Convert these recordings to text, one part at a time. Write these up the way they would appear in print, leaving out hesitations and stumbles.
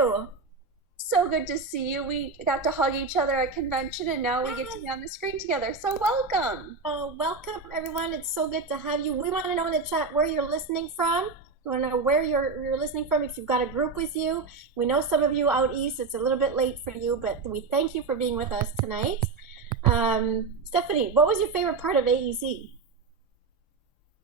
you? So good to see you. We got to hug each other at convention and now we get to Yes. be on the screen together. So welcome. Oh, welcome everyone. It's so good to have you. We want to know in the chat where you're listening from. We want to know where you're listening from. If you've got a group with you, we know some of you out east. It's a little bit late for you, but we thank you for being with us tonight. Stephanie, what was your favorite part of AEC?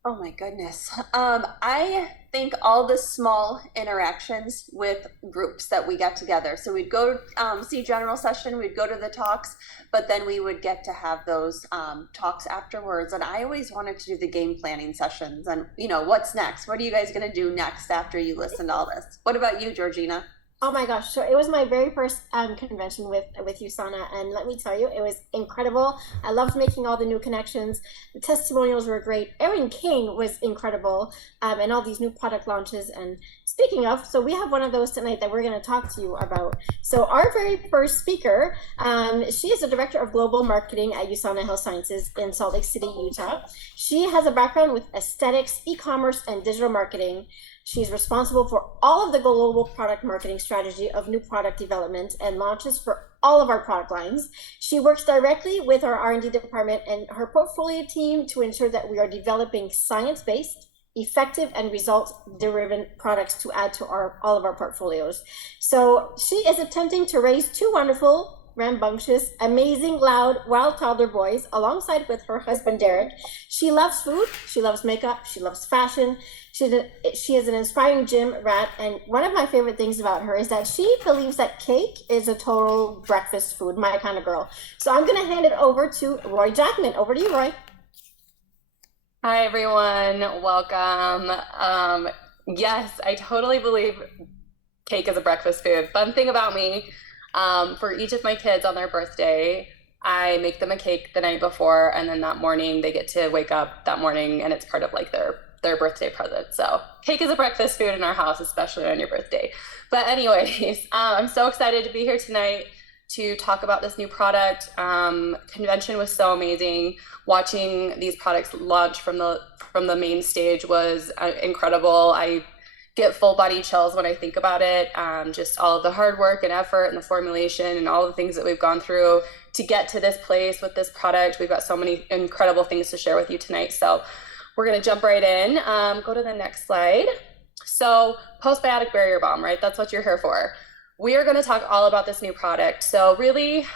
Oh my goodness. I think all the small interactions with groups that we got together. So we'd go see general session, we'd go to the talks, but then we would get to have those talks afterwards. And I always wanted to do the game planning sessions and, what's next? What are you guys going to do next after you listen to all this? What about you, Georgina? Oh my gosh, so it was my very first convention with USANA, and let me tell you, it was incredible. I loved making all the new connections. The testimonials were great. Erin King was incredible, and all these new product launches. And speaking of, so we have one of those tonight that we're going to talk to you about. So our very first speaker, she is the Director of Global Marketing at USANA Health Sciences in Salt Lake City, Utah. She has a background with aesthetics, e-commerce, and digital marketing. She's responsible for all of the global product marketing strategy of new product development and launches for all of our product lines. She works directly with our R&D department and her portfolio team to ensure that we are developing science-based, effective, and results-driven products to add to all of our portfolios. So she is attempting to raise two wonderful, rambunctious, amazing, loud, wild toddler boys alongside with her husband, Derek. She loves food, she loves makeup, she loves fashion. She is an inspiring gym rat, and one of my favorite things about her is that she believes that cake is a total breakfast food, my kind of girl. So I'm going to hand it over to Roy Jackman. Over to you, Roy. Hi, everyone. Welcome. Yes, I totally believe cake is a breakfast food. Fun thing about me, for each of my kids on their birthday, I make them a cake the night before, and then that morning they get to wake up that morning and it's part of like their birthday present. So cake is a breakfast food in our house, especially on your birthday. But anyways, I'm so excited to be here tonight to talk about this new product. Convention was so amazing. Watching these products launch from the main stage was incredible. I get full body chills when I think about it. Just all of the hard work and effort and the formulation and all the things that we've gone through to get to this place with this product. We've got so many incredible things to share with you tonight. So we're going to jump right in. Go to the next slide. So Postbiotic Barrier Balm, right? That's what you're here for. We are going to talk all about this new product. So really,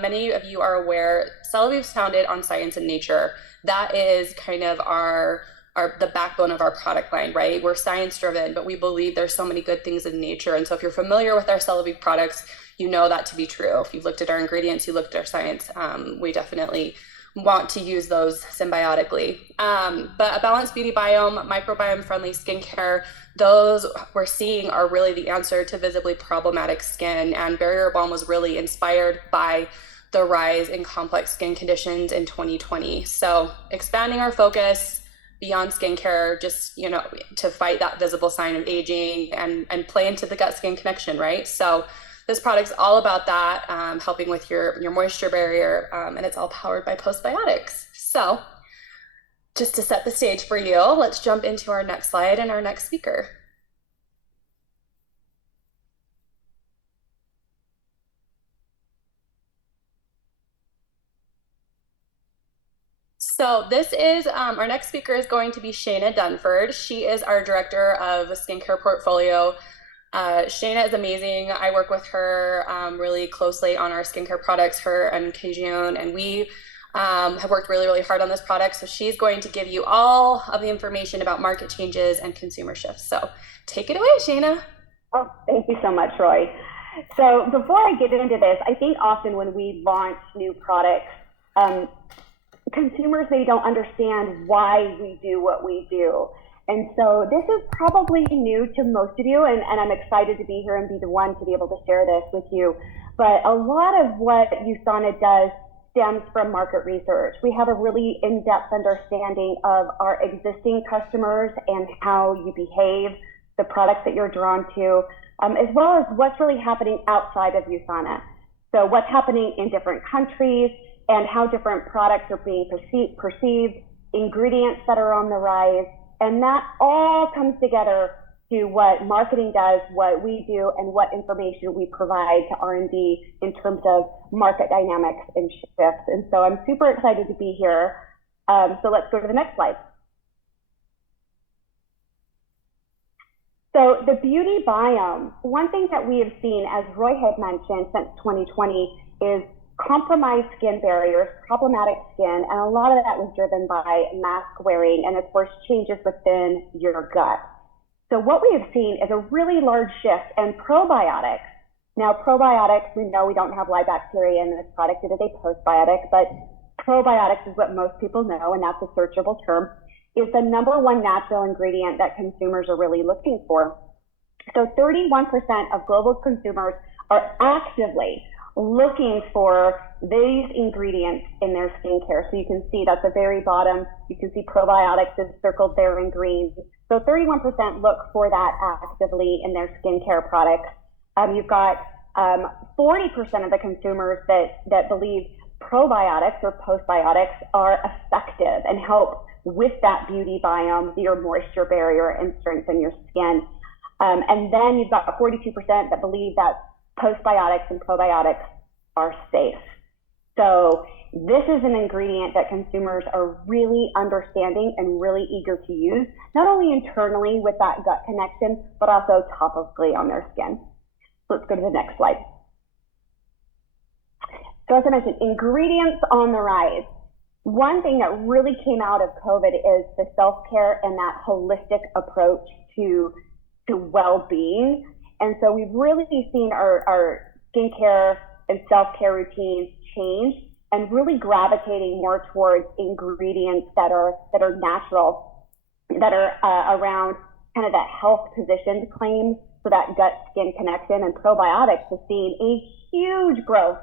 many of you are aware, Celavive is founded on science and nature. That is kind of the backbone of our product line, right? We're science driven, but we believe there's so many good things in nature. And so if you're familiar with our Celavive products, you know that to be true. If you've looked at our ingredients, you looked at our science, we definitely want to use those symbiotically. But a balanced beauty biome, microbiome friendly skincare, those we're seeing are really the answer to visibly problematic skin. And Barrier Balm was really inspired by the rise in complex skin conditions in 2020. So expanding our focus beyond skincare, just, to fight that visible sign of aging and play into the gut skin connection, right? So this product's all about that, helping with your moisture barrier, and it's all powered by postbiotics. So just to set the stage for you, let's jump into our next slide and our next speaker. So this is, our next speaker is going to be Shayna Dunford. She is our Director of Skincare Portfolio. Shayna is amazing. I work with her really closely on our skincare products, her and Kajun, and we have worked really, really hard on this product. So she's going to give you all of the information about market changes and consumer shifts. So take it away, Shayna. Oh, thank you so much, Roy. So before I get into this, I think often when we launch new products, consumers, they don't understand why we do what we do. And so this is probably new to most of you, and I'm excited to be here and be the one to be able to share this with you. But a lot of what USANA does stems from market research. We have a really in-depth understanding of our existing customers and how you behave, the products that you're drawn to, as well as what's really happening outside of USANA. So what's happening in different countries and how different products are being perceived, ingredients that are on the rise. And that all comes together to what marketing does, what we do, and what information we provide to R&D in terms of market dynamics and shifts. And so I'm super excited to be here. So let's go to the next slide. So the beauty biome, one thing that we have seen, as Roy had mentioned, since 2020 is compromised skin barriers, problematic skin, and a lot of that was driven by mask wearing and, of course, changes within your gut. So what we have seen is a really large shift in probiotics. Now, probiotics, we know we don't have live bacteria in this product. It is a postbiotic, but probiotics is what most people know, and that's a searchable term, is the #1 natural ingredient that consumers are really looking for. So 31% of global consumers are actively looking for these ingredients in their skincare. So you can see that's the very bottom. You can see probiotics is circled there in green. So 31% look for that actively in their skincare products. You've got 40% of the consumers that believe probiotics or postbiotics are effective and help with that beauty biome, your moisture barrier, and strengthen your skin. And then you've got 42% that believe that postbiotics and probiotics are safe. So this is an ingredient that consumers are really understanding and really eager to use, not only internally with that gut connection, but also topically on their skin. So let's go to the next slide. So as I mentioned, ingredients on the rise. One thing that really came out of COVID is the self-care and that holistic approach to well-being. And so we've really seen our skincare and self-care routines change and really gravitating more towards ingredients that are natural, that are around kind of that health positioned claims, so that gut-skin connection. And probiotics has seen a huge growth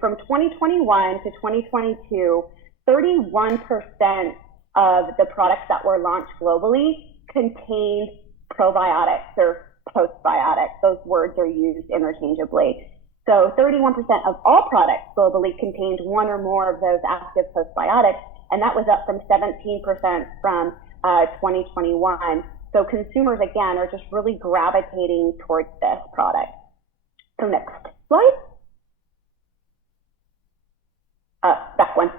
from 2021 to 2022. 31% of the products that were launched globally contained probiotics or postbiotics. Those words are used interchangeably. So 31% of all products globally contained one or more of those active postbiotics, and that was up from 17% from 2021. So consumers, again, are just really gravitating towards this product. So next slide. Back one.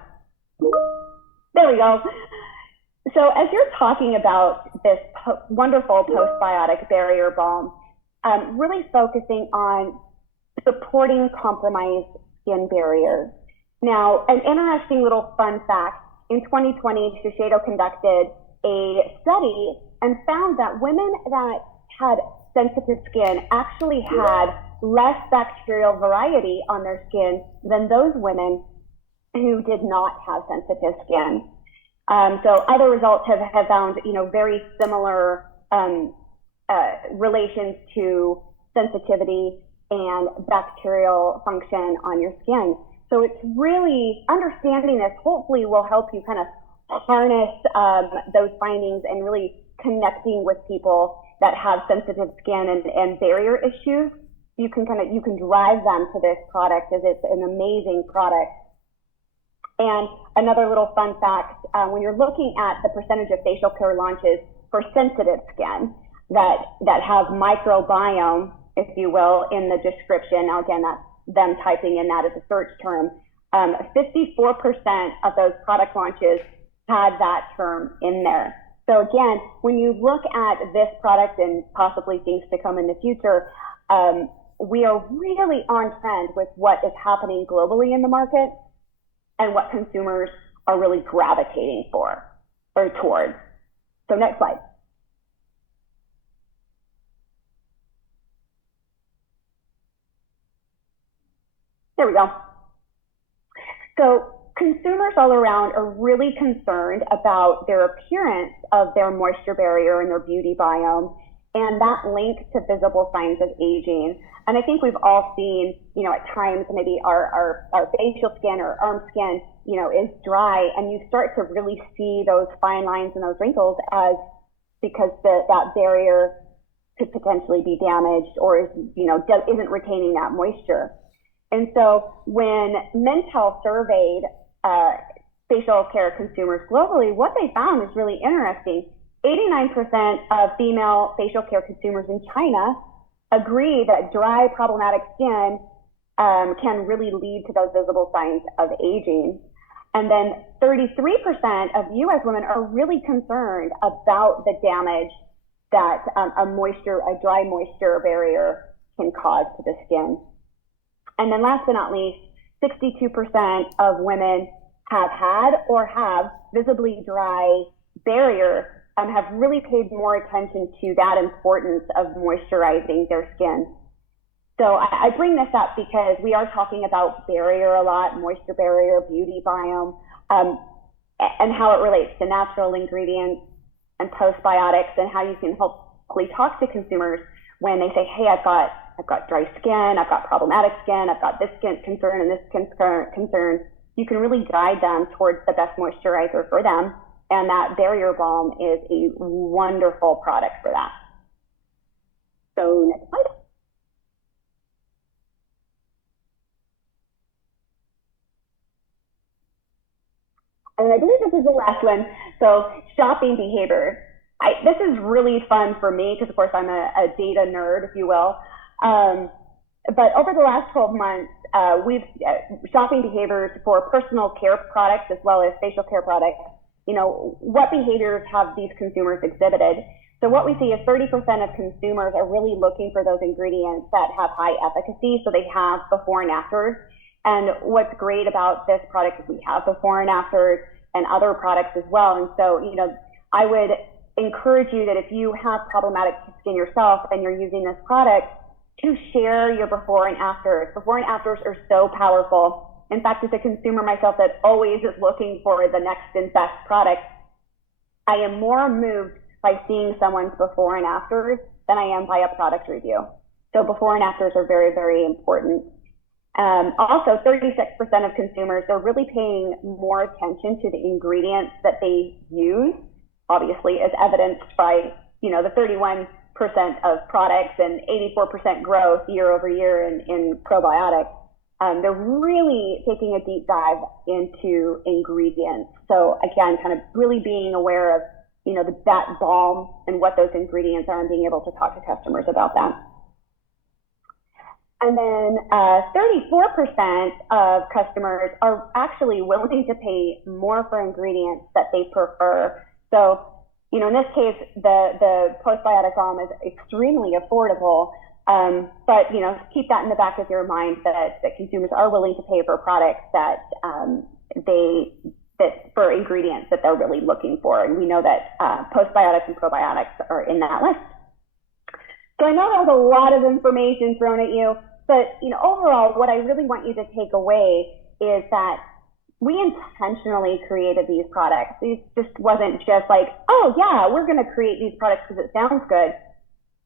There we go. So as you're talking about this wonderful postbiotic barrier balm, really focusing on supporting compromised skin barriers. Now, an interesting little fun fact, in 2020, Shiseido conducted a study and found that women that had sensitive skin actually had less bacterial variety on their skin than those women who did not have sensitive skin. So other results have found, very similar relations to sensitivity and bacterial function on your skin. So it's really understanding this hopefully will help you kind of harness those findings and really connecting with people that have sensitive skin and barrier issues. You can drive them to this product as it's an amazing product. And another little fun fact, when you're looking at the percentage of facial care launches for sensitive skin that have microbiome, if you will, in the description, now again, that's them typing in that as a search term, 54% of those product launches had that term in there. So again, when you look at this product and possibly things to come in the future, we are really on trend with what is happening globally in the market and what consumers are really gravitating for or towards. So next slide. There we go. So consumers all around are really concerned about their appearance of their moisture barrier and their beauty biome, and that link to visible signs of aging. And I think we've all seen, at times maybe our facial skin or arm skin, is dry, and you start to really see those fine lines and those wrinkles because that barrier could potentially be damaged or isn't retaining that moisture. And so when Mintel surveyed facial care consumers globally, what they found is really interesting. 89% of female facial care consumers in China agree that dry, problematic skin can really lead to those visible signs of aging. And then 33% of US women are really concerned about the damage that a dry moisture barrier can cause to the skin. And then last but not least, 62% of women have had or have visibly dry barrier have really paid more attention to that importance of moisturizing their skin. So I bring this up because we are talking about barrier a lot, moisture barrier, beauty biome, and how it relates to natural ingredients and postbiotics, and how you can hopefully talk to consumers when they say, hey, I've got dry skin, I've got problematic skin, I've got this skin concern and this skin concern. You can really guide them towards the best moisturizer for them. And that barrier balm is a wonderful product for that. So next slide. And I believe this is the last one. So shopping behavior. This is really fun for me because, of course, I'm a data nerd, if you will. But over the last 12 months, shopping behaviors for personal care products as well as facial care products, what behaviors have these consumers exhibited? So what we see is 30% of consumers are really looking for those ingredients that have high efficacy, so they have before and afters. And what's great about this product is we have before and afters and other products as well. And so, I would encourage you that if you have problematic skin yourself and you're using this product, to share your before and afters. Before and afters are so powerful. In fact, as a consumer myself that always is looking for the next and best product, I am more moved by seeing someone's before and afters than I am by a product review. So before and afters are very, very important. Also, 36% of consumers are really paying more attention to the ingredients that they use, obviously, as evidenced by, the 31% of products and 84% growth year over year in probiotics. They're really taking a deep dive into ingredients. So again, kind of really being aware of, that balm and what those ingredients are and being able to talk to customers about that. And then 34% of customers are actually willing to pay more for ingredients that they prefer. So, in this case, the postbiotic balm is extremely affordable, but, keep that in the back of your mind that consumers are willing to pay for products that for ingredients that they're really looking for. And we know that postbiotics and probiotics are in that list. So I know that was a lot of information thrown at you, but overall, what I really want you to take away is that we intentionally created these products. These just wasn't just like, oh yeah, we're going to create these products because it sounds good.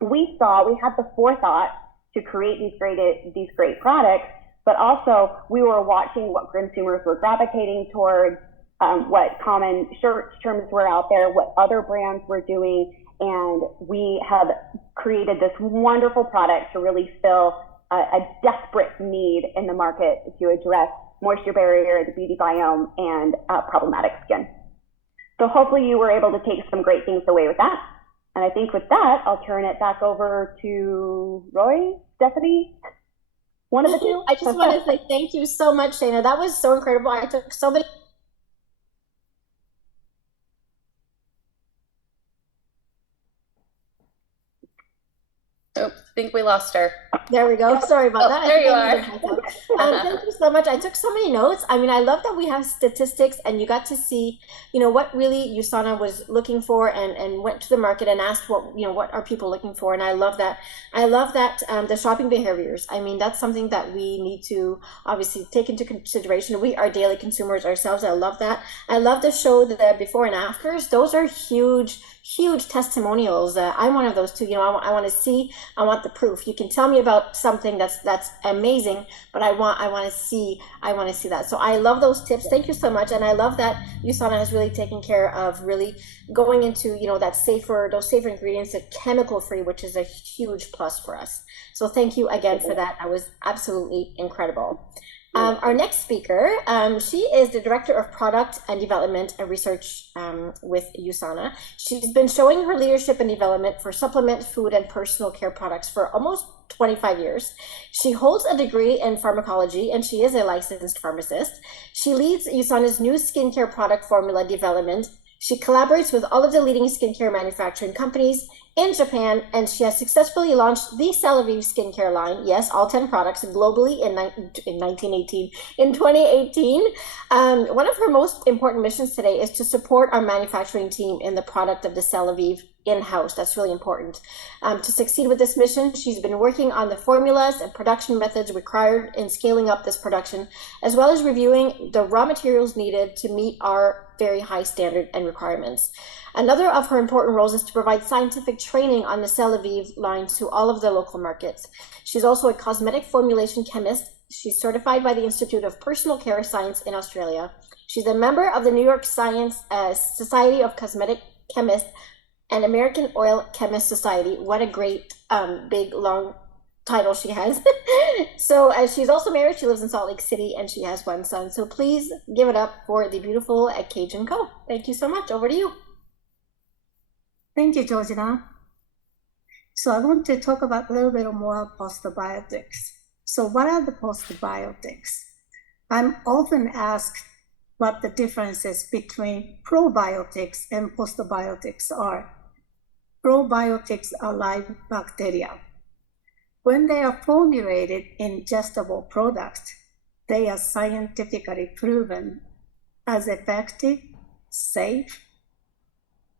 We had the forethought to create these great products, but also we were watching what consumers were gravitating towards, what common search terms were out there, what other brands were doing, and we have created this wonderful product to really fill a desperate need in the market to address moisture barrier, the beauty biome, and problematic skin. So hopefully you were able to take some great things away with that. And I think with that, I'll turn it back over to Roy, Stephanie, one of the two. I just want to say thank you so much, Shayna. That was so incredible. I took so many. Oh, I think we lost her. There we go. Sorry about that. There you are. Thank you so much. I took so many notes. I mean, I love that we have statistics and you got to see, what really USANA was looking for and went to the market and asked what are people looking for. And I love that. I love that the shopping behaviors. I mean, that's something that we need to obviously take into consideration. We are daily consumers ourselves. I love that. I love to show the before and afters. Those are huge testimonials. I'm one of those too. I want to see, I want the proof. You can tell me about something that's amazing, but I want to see that. So I love those tips. Thank you so much. And I love that USANA has really taken care of really going into, those safer ingredients, the chemical free, which is a huge plus for us. So thank you again for that. That was absolutely incredible. Our next speaker, she is the Director of Product and Development and Research with USANA. She's been showing her leadership and development for supplement, food, and personal care products for almost 25 years. She holds a degree in pharmacology, and she is a licensed pharmacist. She leads USANA's new skincare product formula development. She collaborates with all of the leading skincare manufacturing companies in Japan, and she has successfully launched the Celavive skincare line, yes, all 10 products globally in 2018. One of her most important missions today is to support our manufacturing team in the product of the Celavive in-house. That's really important. To succeed with this mission, she's been working on the formulas and production methods required in scaling up this production, as well as reviewing the raw materials needed to meet our very high standard and requirements. Another of her important roles is to provide scientific training on the Celavive line to all of the local markets. She's also a cosmetic formulation chemist. She's certified by the Institute of Personal Care Science in Australia. She's a member of the New York Science Society of Cosmetic Chemists and American Oil Chemist Society. What a great, big, long title she has. So she's also married. She lives in Salt Lake City, and she has one son. So please give it up for the beautiful Cajun Co. Thank you so much. Over to you. Thank you, Georgina. So I want to talk about a little bit more postbiotics. So what are the postbiotics? I'm often asked what the differences between probiotics and postbiotics are. Probiotics are live bacteria. When they are formulated in ingestible products, they are scientifically proven as effective, safe,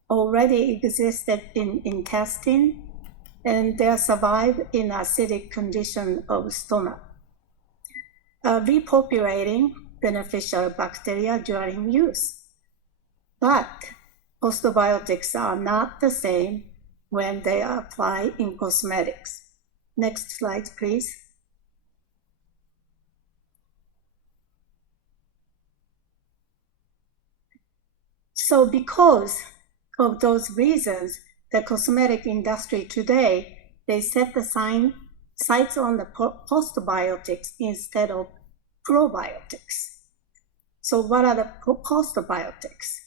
already existed in intestine, and they survive in acidic condition of stomach, repopulating beneficial bacteria during use. But postbiotics are not the same when they are applied in cosmetics. Next slide, please. So because of those reasons, the cosmetic industry today, they set the sights on the postbiotics instead of probiotics. So what are the postbiotics?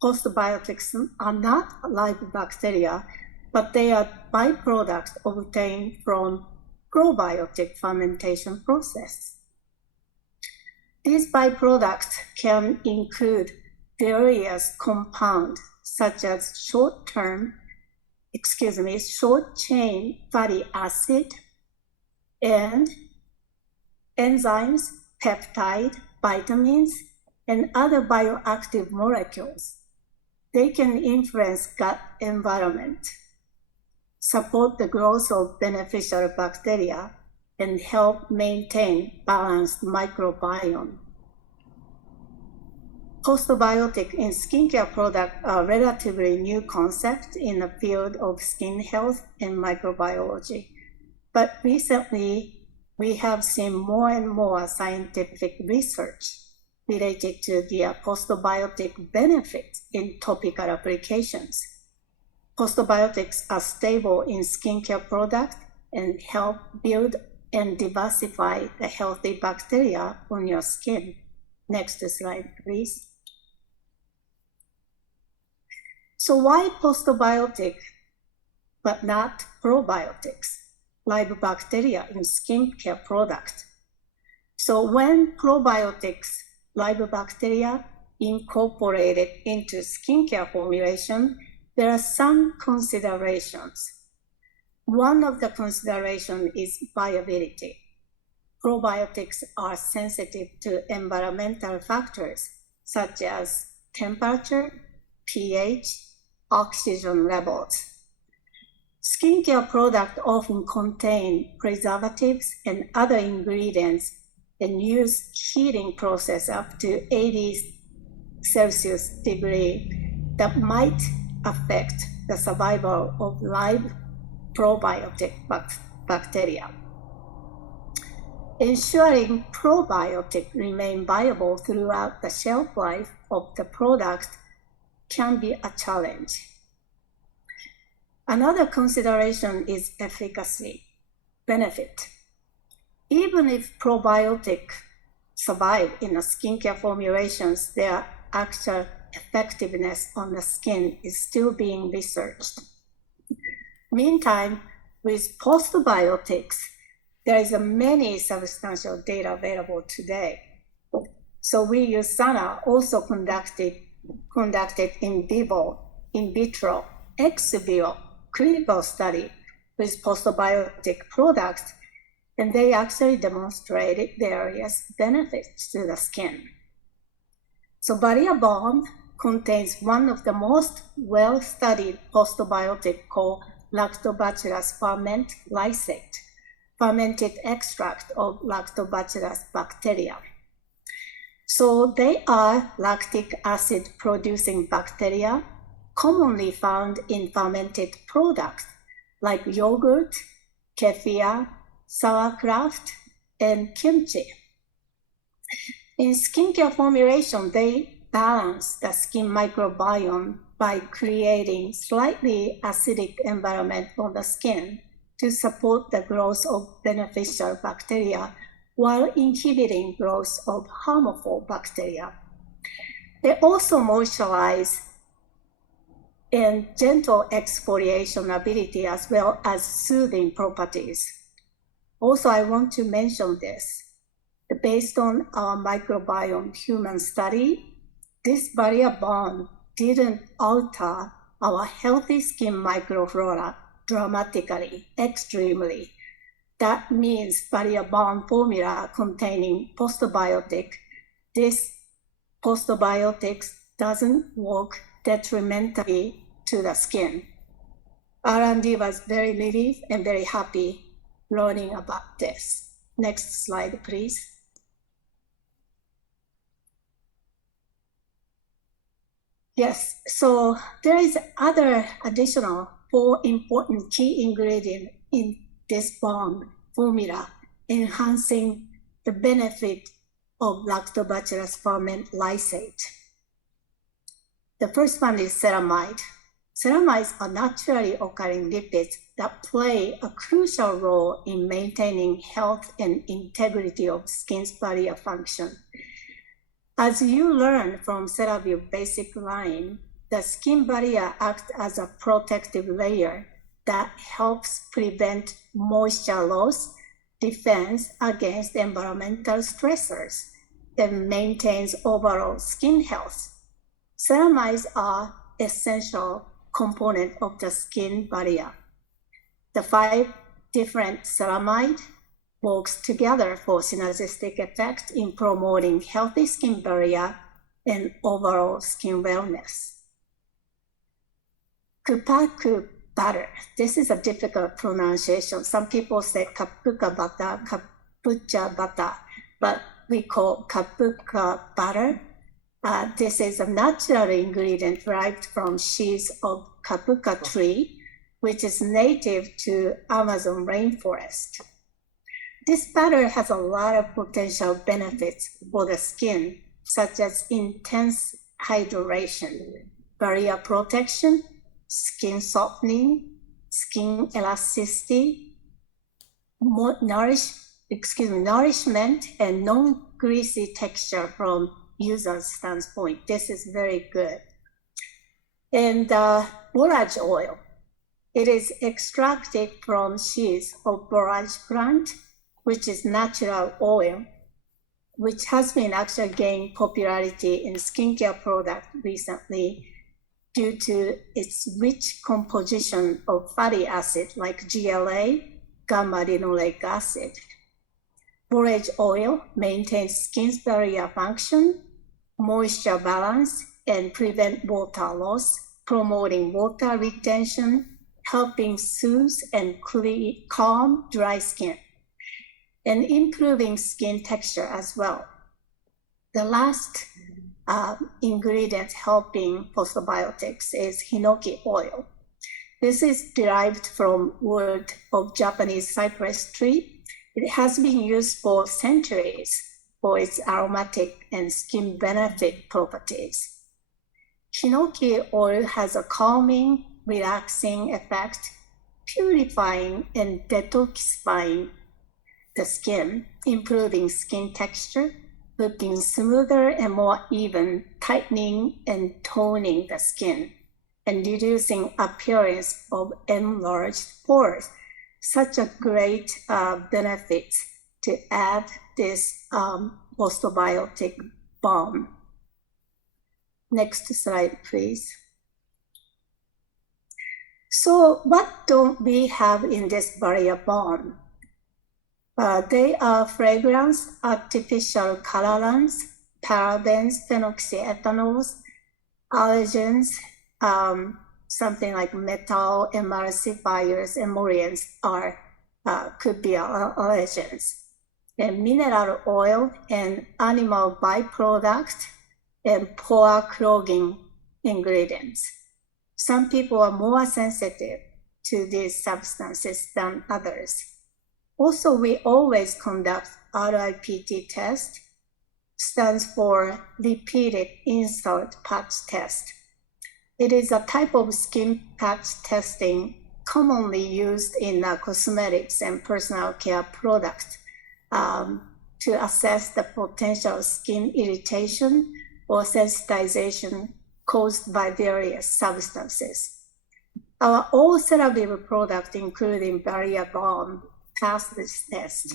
Postbiotics are not live bacteria, but they are byproducts obtained from probiotic fermentation process. These byproducts can include various compounds such as short-chain fatty acid and enzymes, peptide, vitamins, and other bioactive molecules. They can influence gut environment, support the growth of beneficial bacteria, and help maintain balanced microbiome. Postbiotic in skincare products are relatively new concepts in the field of skin health and microbiology. But recently, we have seen more and more scientific research related to the postbiotic benefits in topical applications. Postbiotics are stable in skincare products and help build and diversify the healthy bacteria on your skin. Next slide, please. So why postbiotic, but not probiotics, live bacteria in skincare products? So when probiotics, live bacteria, incorporated into skincare formulation, there are some considerations. One of the considerations is viability. Probiotics are sensitive to environmental factors such as temperature, pH, oxygen levels. Skincare products often contain preservatives and other ingredients and use heating process up to 80 Celsius degree that might affect the survival of live probiotic bacteria. Ensuring probiotics remain viable throughout the shelf life of the product can be a challenge. Another consideration is efficacy, benefit. Even if probiotic survive in the skincare formulations, their actual effectiveness on the skin is still being researched. Meantime, with postbiotics, there is many substantial data available today. So we, USANA, also conducted in vivo, in vitro, ex vivo clinical study with postbiotic products, and they actually demonstrated various benefits to the skin. So Barrier Balm contains one of the most well-studied postbiotic called Lactobacillus ferment lysate, fermented extract of Lactobacillus bacteria. So they are lactic acid producing bacteria commonly found in fermented products like yogurt, kefir, sauerkraut, and kimchi. In skincare formulation, they balance the skin microbiome by creating slightly acidic environment on the skin to support the growth of beneficial bacteria while inhibiting growth of harmful bacteria. They also moisturize and gentle exfoliation ability as well as soothing properties. Also, I want to mention this. Based on our microbiome human study, this Barrier Balm didn't alter our healthy skin microflora dramatically, extremely. That means Barrier Balm formula containing postbiotic, this postbiotics doesn't work detrimentally to the skin. R&D was very relieved and very happy learning about this. Next slide, please. Yes, so there is other additional 4 important key ingredients in this balm formula, enhancing the benefit of Lactobacillus ferment lysate. The first one is ceramide. Ceramides are naturally occurring lipids that play a crucial role in maintaining health and integrity of skin's barrier function. As you learn from Celavive basic line, the skin barrier acts as a protective layer that helps prevent moisture loss, defense against environmental stressors, and maintains overall skin health. Ceramides are essential component of the skin barrier. The 5 different ceramide works together for synergistic effect in promoting healthy skin barrier and overall skin wellness. Kupaku butter. This is a difficult pronunciation. Some people say kapuka butter, kapucha butter, but we call kapuka butter. This is a natural ingredient derived from seeds of kapuka tree, which is native to Amazon rainforest. This butter has a lot of potential benefits for the skin, such as intense hydration, barrier protection, skin softening, skin elasticity, nourishment, and non-greasy texture from user's standpoint. This is very good. And borage oil. It is extracted from seeds of borage plant, which is natural oil, which has been actually gaining popularity in skincare products recently due to its rich composition of fatty acid like GLA, gamma-linolenic acid. Borage oil maintains skin's barrier function, moisture balance, and prevent water loss, promoting water retention, helping soothe and calm dry skin, and improving skin texture as well. The last ingredient helping postbiotics is hinoki oil. This is derived from wood of Japanese cypress tree. It has been used for centuries for its aromatic and skin benefit properties. Hinoki oil has a calming, relaxing effect, purifying and detoxifying the skin, improving skin texture, looking smoother and more even, tightening and toning the skin, and reducing appearance of enlarged pores. Such a great benefit to add this postbiotic balm. Next slide, please. So what don't we have in this barrier balm? They are fragrance, artificial colorants, parabens, phenoxyethanols, allergens, something like metal emulsifiers, emollients could be allergens, and mineral oil and animal byproduct and pore clogging ingredients. Some people are more sensitive to these substances than others. Also, we always conduct RIPT test, stands for repeated insert patch test. It is a type of skin patch testing commonly used in cosmetics and personal care products to assess the potential skin irritation or sensitization caused by various substances. Our all Celavive product, including barrier balm, passed this test.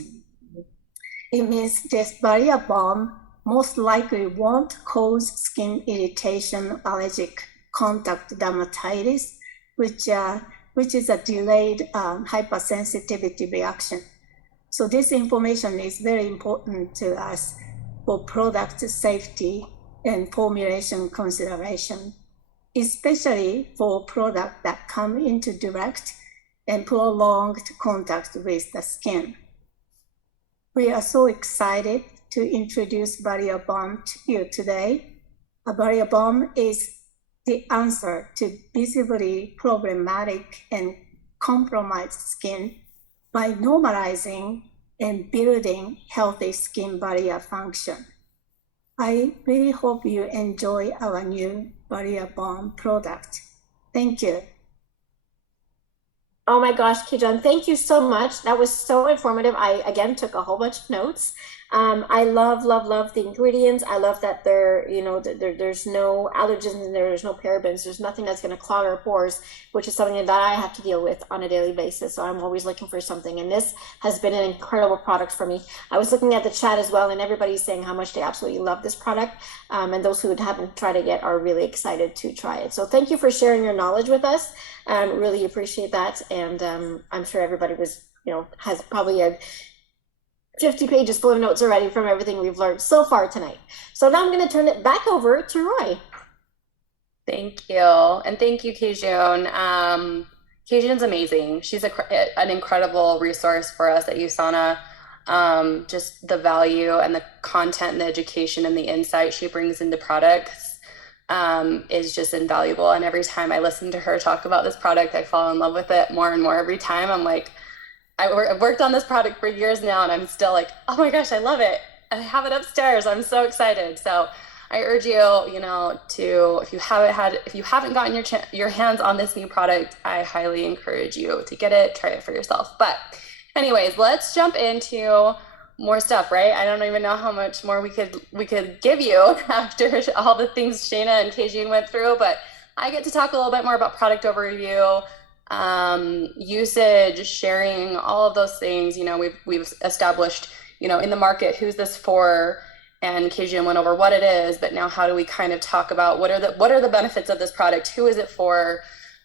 It means this barrier balm most likely won't cause skin irritation, allergic contact dermatitis, which is a delayed hypersensitivity reaction. So this information is very important to us for product safety and formulation consideration, especially for products that come into direct and prolonged contact with the skin. We are so excited to introduce barrier balm to you today. A barrier balm is the answer to visibly problematic and compromised skin by normalizing and building healthy skin barrier function. I really hope you enjoy our new barrier balm product. Thank you. Oh my gosh, Kijun, thank you so much. That was so informative. I, again, took a whole bunch of notes. I love the ingredients. I love that there's no allergens in there. There's no parabens. There's nothing that's going to clog our pores, which is something that I have to deal with on a daily basis. So I'm always looking for something. And this has been an incredible product for me. I was looking at the chat as well, and everybody's saying how much they absolutely love this product. And those who haven't tried it yet are really excited to try it. So thank you for sharing your knowledge with us. Really appreciate that. And I'm sure everybody has probably a 50 pages full of notes already from everything we've learned so far tonight. So now I'm going to turn it back over to Roy. Thank you. And thank you, Keijun. Keijun's amazing. She's an incredible resource for us at USANA. Just the value and the content and the education and the insight she brings into products is just invaluable. And every time I listen to her talk about this product, I fall in love with it more and more every time. I'm like, I've worked on this product for years now, and I'm still like, oh my gosh, I love it. I have it upstairs. I'm so excited. So I urge you, to, if you haven't gotten your hands on this new product, I highly encourage you to get it, try it for yourself. But anyways, let's jump into more stuff, right? I don't even know how much more we could give you after all the things Shayna and Keijun went through, but I get to talk a little bit more about product overview, usage, sharing, all of those things. We've established, in the market, who's this for, and Keijun went over what it is, but now how do we kind of talk about what are the benefits of this product? Who is it for?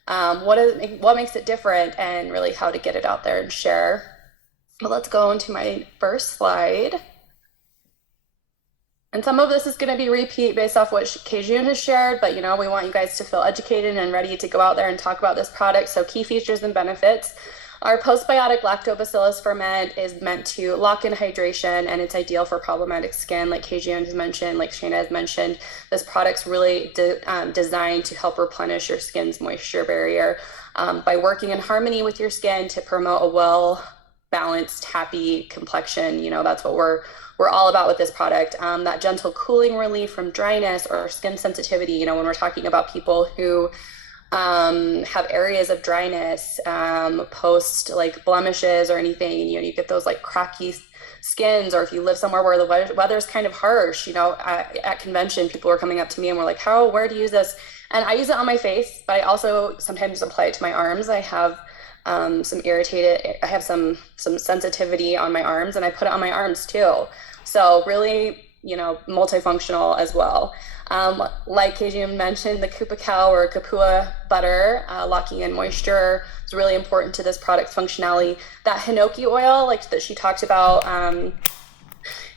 What makes it different, and really how to get it out there and share. But let's go into my first slide. And some of this is going to be repeat based off what Keijun has shared, but we want you guys to feel educated and ready to go out there and talk about this product. So key features and benefits. Our postbiotic lactobacillus ferment is meant to lock in hydration, and it's ideal for problematic skin, like Keijun has mentioned, like Shayna has mentioned. This product's really designed to help replenish your skin's moisture barrier by working in harmony with your skin to promote a well-balanced, happy complexion. That's what we're all about with this product. That gentle cooling relief from dryness or skin sensitivity. When we're talking about people who have areas of dryness, post like blemishes or anything, you get those like cracky skins, or if you live somewhere where the weather is kind of harsh, at convention, people are coming up to me and we're like, where do you use this? And I use it on my face, but I also sometimes apply it to my arms. I have I have some sensitivity on my arms, and I put it on my arms too. So really, multifunctional as well. Like Kejun mentioned, the Kupacao or Kapua butter, locking in moisture is really important to this product's functionality. That hinoki oil, like that she talked about,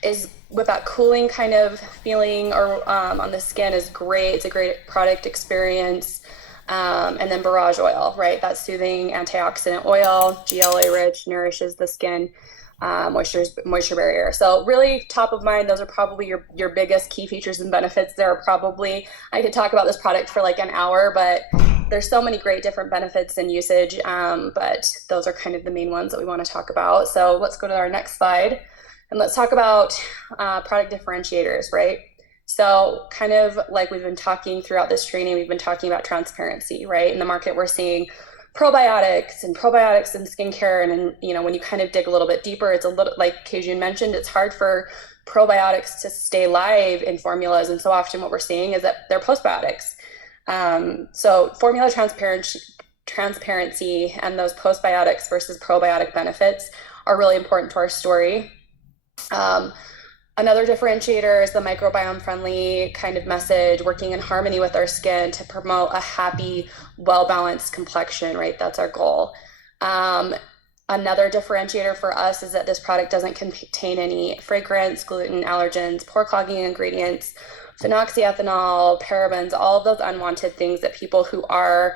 is with that cooling kind of feeling or on the skin is great. It's a great product experience. And then barrage oil, right? That soothing antioxidant oil, GLA rich, nourishes the skin, moisture barrier. So really top of mind, those are probably your biggest key features and benefits. I could talk about this product for like an hour, but there's so many great different benefits and usage. But those are kind of the main ones that we want to talk about. So let's go to our next slide and let's talk about product differentiators, right? So kind of like we've been talking throughout this training, we've been talking about transparency, right? In the market, we're seeing probiotics in skincare. And when you kind of dig a little bit deeper, it's a little, like Kejun mentioned, it's hard for probiotics to stay live in formulas. And so often what we're seeing is that they're postbiotics. So formula transparency and those postbiotics versus probiotic benefits are really important to our story. Another differentiator is the microbiome friendly kind of message, working in harmony with our skin to promote a happy, well-balanced complexion, right? That's our goal. Another differentiator for us is that this product doesn't contain any fragrance, gluten, allergens, pore clogging ingredients, phenoxyethanol, parabens, all of those unwanted things that people who are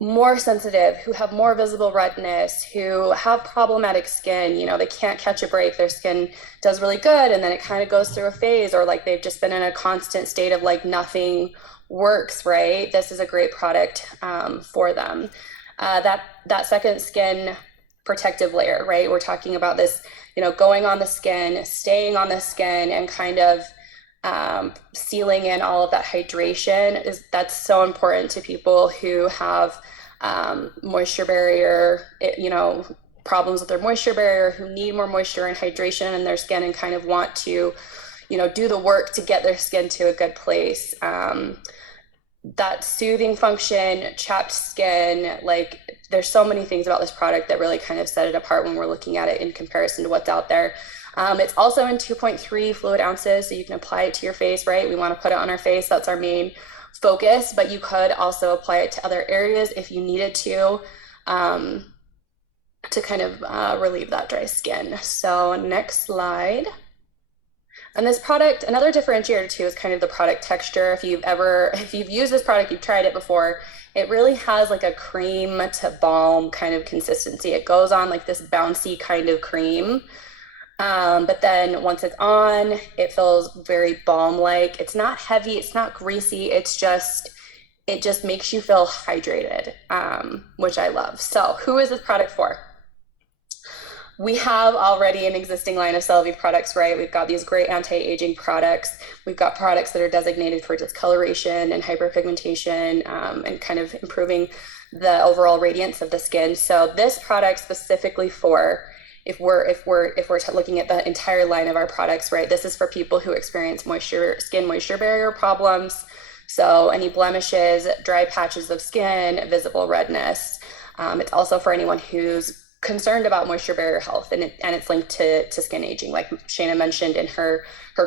more sensitive, who have more visible redness, who have problematic skin, they can't catch a break. Their skin does really good, and then it kind of goes through a phase, or like they've just been in a constant state of like nothing works, right? This is a great product for them. That second skin protective layer, right? We're talking about this, going on the skin, staying on the skin, and kind of sealing in all of that hydration that's so important to people who have moisture barrier, problems with their moisture barrier, who need more moisture and hydration in their skin and kind of want to, do the work to get their skin to a good place. That soothing function, chapped skin, like there's so many things about this product that really kind of set it apart when we're looking at it in comparison to what's out there. It's also in 2.3 fluid ounces, so you can apply it to your face, right? We want to put it on our face. That's our main focus, but you could also apply it to other areas if you needed to kind of relieve that dry skin. So next slide. And this product, another differentiator too, is kind of the product texture. If you've used this product, you've tried it before, it really has like a cream to balm kind of consistency. It goes on like this bouncy kind of cream. But then once it's on, it feels very balm-like. It's not heavy, it's not greasy, it just makes you feel hydrated, which I love. So who is this product for? We have already an existing line of Celavive products, right? We've got these great anti-aging products. We've got products that are designated for discoloration and hyperpigmentation, and kind of improving the overall radiance of the skin. So this product specifically if we're looking at the entire line of our products, right? This is for people who experience skin moisture barrier problems. So any blemishes, dry patches of skin, visible redness. It's also for anyone who's concerned about moisture barrier health, and it's linked to skin aging, like Shayna mentioned in her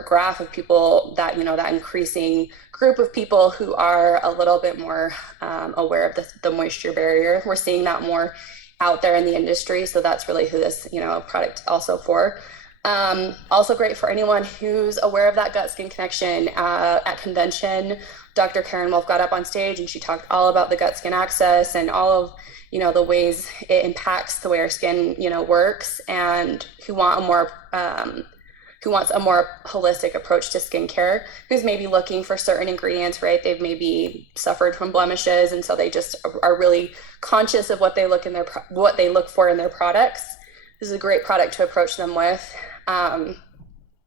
graph of people that that increasing group of people who are a little bit more aware of the moisture barrier. We're seeing that more out there in the industry, so that's really who this product also for. Also great for anyone who's aware of that gut skin connection. At convention, Dr. Karen Wolf got up on stage and she talked all about the gut skin axis and all of the ways it impacts the way our skin works, and who wants a more holistic approach to skincare, who's maybe looking for certain ingredients, right? They've maybe suffered from blemishes, and so they just are really conscious of what they look for in their products. This is a great product to approach them with.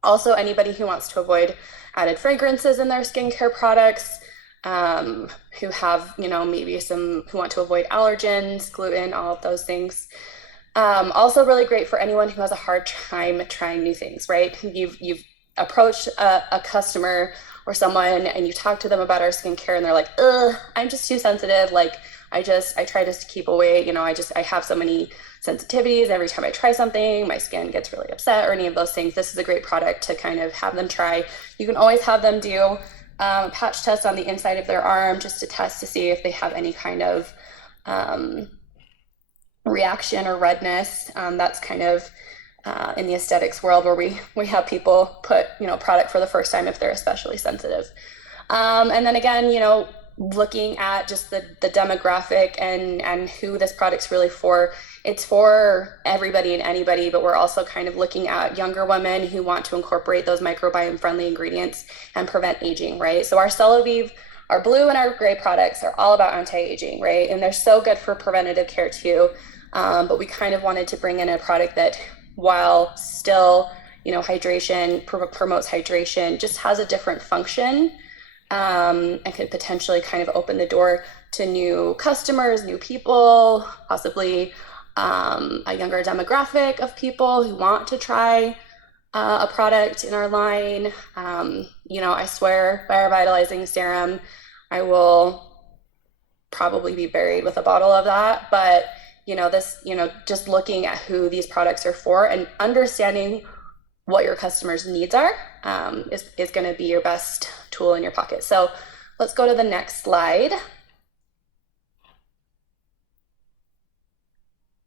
Also, anybody who wants to avoid added fragrances in their skincare products, who have, maybe who want to avoid allergens, gluten, all of those things. Also really great for anyone who has a hard time trying new things, right? You've approached a customer or someone and you talk to them about our skincare and they're like, ugh, I'm just too sensitive. Like I try just to keep away, I have so many sensitivities. Every time I try something, my skin gets really upset or any of those things. This is a great product to kind of have them try. You can always have them do a patch test on the inside of their arm just to test to see if they have any kind of reaction or redness. That's kind of in the aesthetics world where we have people put product for the first time if they're especially sensitive. And then again, looking at just the demographic and who this product's really for. It's for everybody and anybody, but we're also kind of looking at younger women who want to incorporate those microbiome friendly ingredients and prevent aging, right? So our Celavive, our blue and our gray products are all about anti-aging, right? And they're so good for preventative care too. But we kind of wanted to bring in a product that, while still, hydration, promotes hydration, just has a different function, and could potentially kind of open the door to new customers, new people, possibly a younger demographic of people who want to try a product in our line. I swear by our vitalizing serum, I will probably be buried with a bottle of that. But just looking at who these products are for and understanding what your customers' needs are is going to be your best tool in your pocket. So let's go to the next slide.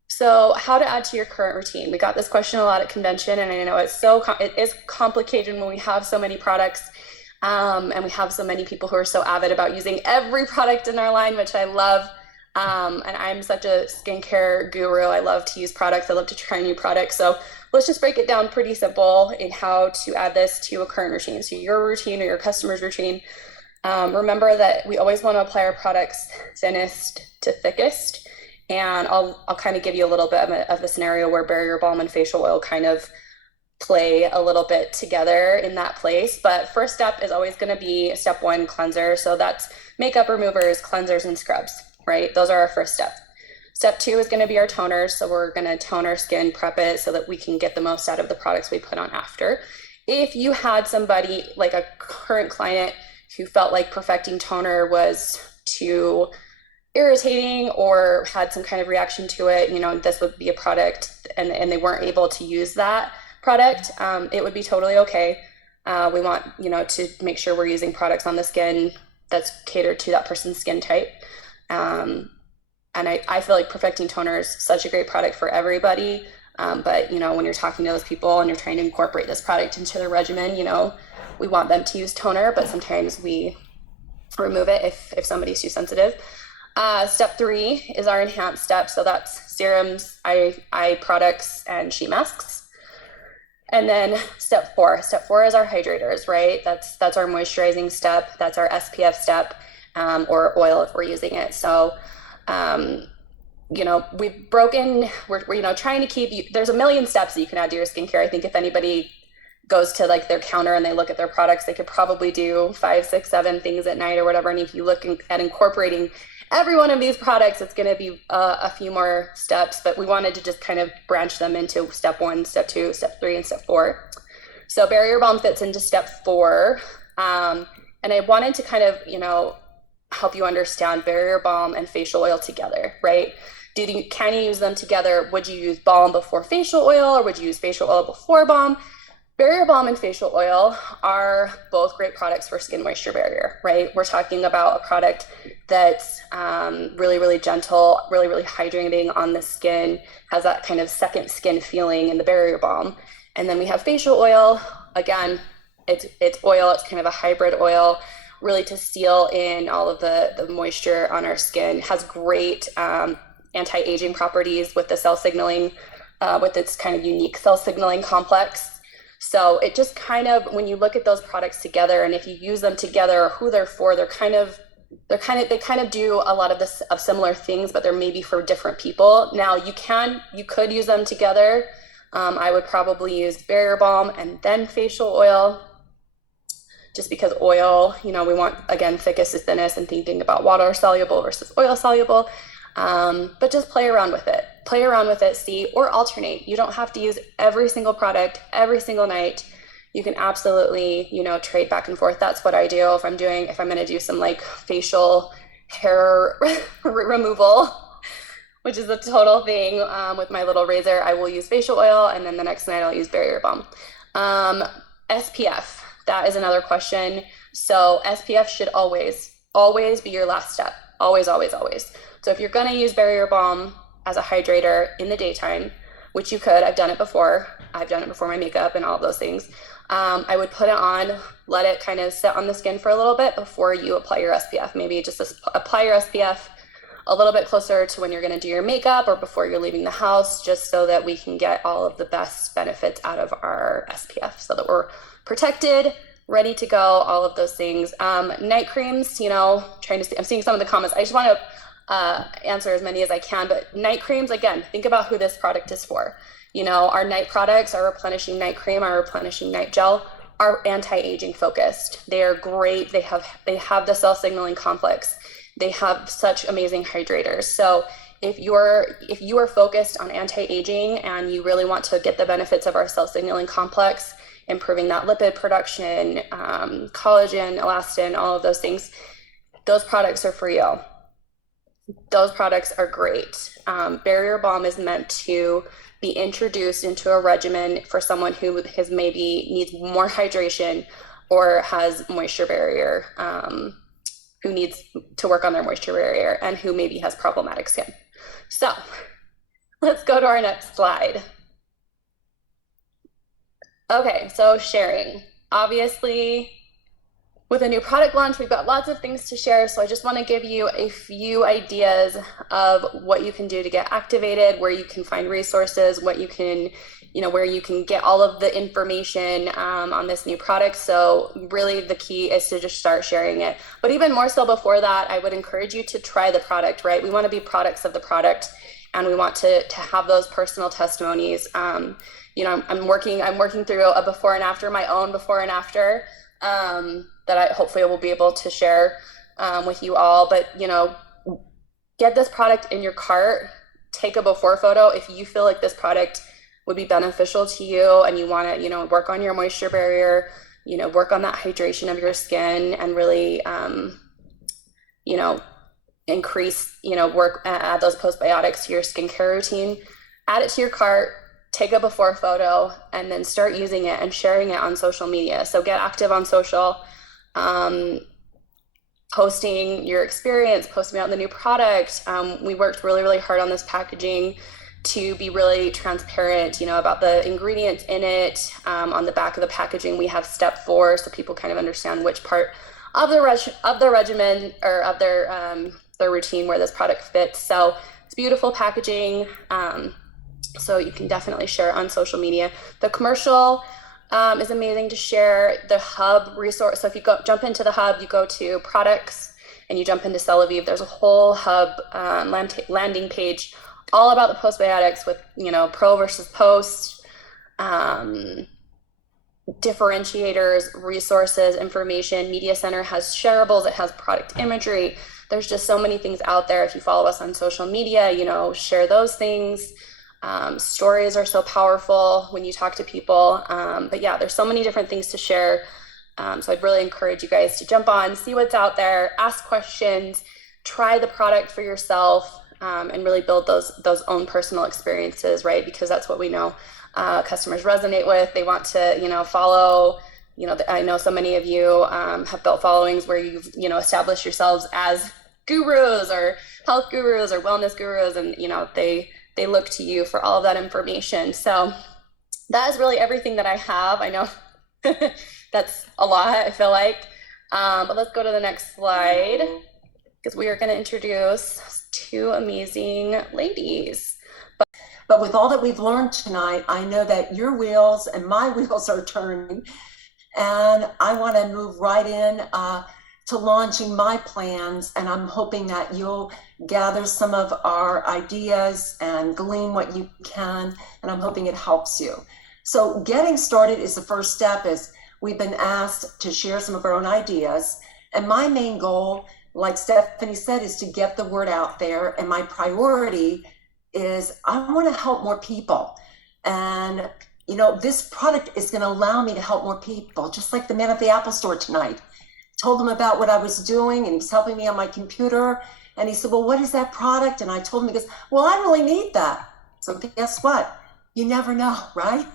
So how to add to your current routine. We got this question a lot at convention, and I know it is complicated when we have so many products, and we have so many people who are so avid about using every product in our line, which I love. And I'm such a skincare guru. I love to use products. I love to try new products. So let's just break it down pretty simple in how to add this to a current routine. So your routine or your customer's routine. Remember that we always want to apply our products thinnest to thickest. And I'll kind of give you a little bit of a scenario where barrier balm and facial oil kind of play a little bit together in that place. But first step is always going to be step 1, cleanser. So that's makeup removers, cleansers, and scrubs, right? Those are our first step. Step 2 is going to be our toners. So we're going to tone our skin, prep it so that we can get the most out of the products we put on after. If you had somebody like a current client who felt like perfecting toner was too irritating or had some kind of reaction to it, this would be a product and they weren't able to use that product, it would be totally okay. We want, to make sure we're using products on the skin that's catered to that person's skin type. And I feel like perfecting toner is such a great product for everybody. But, when you're talking to those people and you're trying to incorporate this product into their regimen, we want them to use toner, but sometimes we remove it if somebody's too sensitive. Step 3 is our enhanced step. So that's serums, eye products, and sheet masks. And then step 4 is our hydrators, right? That's our moisturizing step. That's our SPF step, or oil if we're using it. So, we're trying to keep there's a million steps that you can add to your skincare. I think if anybody goes to like their counter and they look at their products, they could probably do 5, 6, 7 things at night or whatever. And if you look at incorporating every one of these products, it's going to be a few more steps, but we wanted to just kind of branch them into step 1, step 2, step 3, and step 4. So barrier balm fits into step 4. And I wanted to kind of, help you understand barrier balm and facial oil together, right? Can you use them together? Would you use balm before facial oil, or would you use facial oil before balm? Barrier balm and facial oil are both great products for skin moisture barrier, right? We're talking about a product that's really, really gentle, really, really hydrating on the skin, has that kind of second skin feeling in the barrier balm. And then we have facial oil. Again, it's oil. It's kind of a hybrid oil, really to seal in all of the moisture on our skin. Has great anti-aging properties with the cell signaling, with its kind of unique cell signaling complex. So it just kind of, when you look at those products together, and if you use them together, or who they're for, they kind of do a lot of similar things, but they're maybe for different people. Now you could use them together. I would probably use barrier balm and then facial oil. just because oil, we want, again, thickest to thinnest and thinking about water soluble versus oil soluble. But just play around with it, see, or alternate. You don't have to use every single product every single night. You can absolutely, trade back and forth. That's what I do if I'm going to do some like facial hair removal, which is a total thing. With my little razor, I will use facial oil, and then the next night I'll use barrier balm. SPF, that is another question. So SPF should always be your last step. Always, always, always. So if you're going to use barrier balm as a hydrator in the daytime, which you could, I've done it before my makeup and all of those things. I would put it on, let it kind of sit on the skin for a little bit before you apply your SPF. Maybe just apply your SPF a little bit closer to when you're going to do your makeup or before you're leaving the house, just so that we can get all of the best benefits out of our SPF, so that we're protected, ready to go, all of those things. Night creams, I'm seeing some of the comments. I just want to answer as many as I can, but night creams, again, think about who this product is for. Our night products, our replenishing night cream, our replenishing night gel, are anti-aging focused. They are great. They have the cell signaling complex. They have such amazing hydrators. So if you are focused on anti-aging and you really want to get the benefits of our cell signaling complex, improving that lipid production, collagen, elastin, all of those things, those products are for you. Those products are great. Barrier balm is meant to be introduced into a regimen for someone who maybe needs more hydration or has moisture barrier, who needs to work on their moisture barrier and who maybe has problematic skin. So let's go to our next slide. Okay, so sharing. Obviously, with a new product launch, we've got lots of things to share. So I just want to give you a few ideas of what you can do to get activated, where you can find resources, what you can, where you can get all of the information on this new product. So really the key is to just start sharing it. But even more so before that, I would encourage you to try the product, right? We want to be products of the product, and we want to have those personal testimonies. I'm working through a before and after, my own before and after, that I hopefully will be able to share with you all. But get this product in your cart, take a before photo if you feel like this product would be beneficial to you and you want to work on your moisture barrier, work on that hydration of your skin, and really increase, add those postbiotics to your skincare routine. Add it to your cart, take a before photo, and then start using it and sharing it on social media. So get active on social, posting your experience, posting about the new product. We worked really, really hard on this packaging to be really transparent, about the ingredients in it. On the back of the packaging, we have step 4, so people kind of understand which part of the regimen or of their routine where this product fits. So it's beautiful packaging. So you can definitely share it on social media. The commercial is amazing to share. The hub resource, so if you jump into the hub, you go to products and you jump into Celavive, there's a whole hub landing page all about the postbiotics with, pro versus post, differentiators, resources, information. Media Center has shareables, it has product imagery. There's just so many things out there. If you follow us on social media, share those things. Stories are so powerful when you talk to people. But yeah, there's so many different things to share. So I'd really encourage you guys to jump on, see what's out there, ask questions, try the product for yourself, and really build those own personal experiences, right? Because that's what we know customers resonate with. They want to, follow, I know so many of you have built followings where you've, established yourselves as gurus or health gurus or wellness gurus, and, they look to you for all of that information. So that is really everything that I have. I know that's a lot, I feel like. But let's go to the next slide, because we are going to introduce 2 amazing ladies. But with all that we've learned tonight, I know that your wheels and my wheels are turning, and I want to move right in to launching my plans, and I'm hoping that you'll gather some of our ideas and glean what you can, and I'm hoping it helps you. So getting started is the first step. Is we've been asked to share some of our own ideas. And my main goal, like Stephanie said, is to get the word out there. And my priority is I want to help more people. And, you know, this product is going to allow me to help more people, just like the man at the Apple store tonight. Told him about what I was doing, and he was helping me on my computer. And he said, well, what is that product? And I told him, he goes, well, I really need that. So guess what? You never know, right?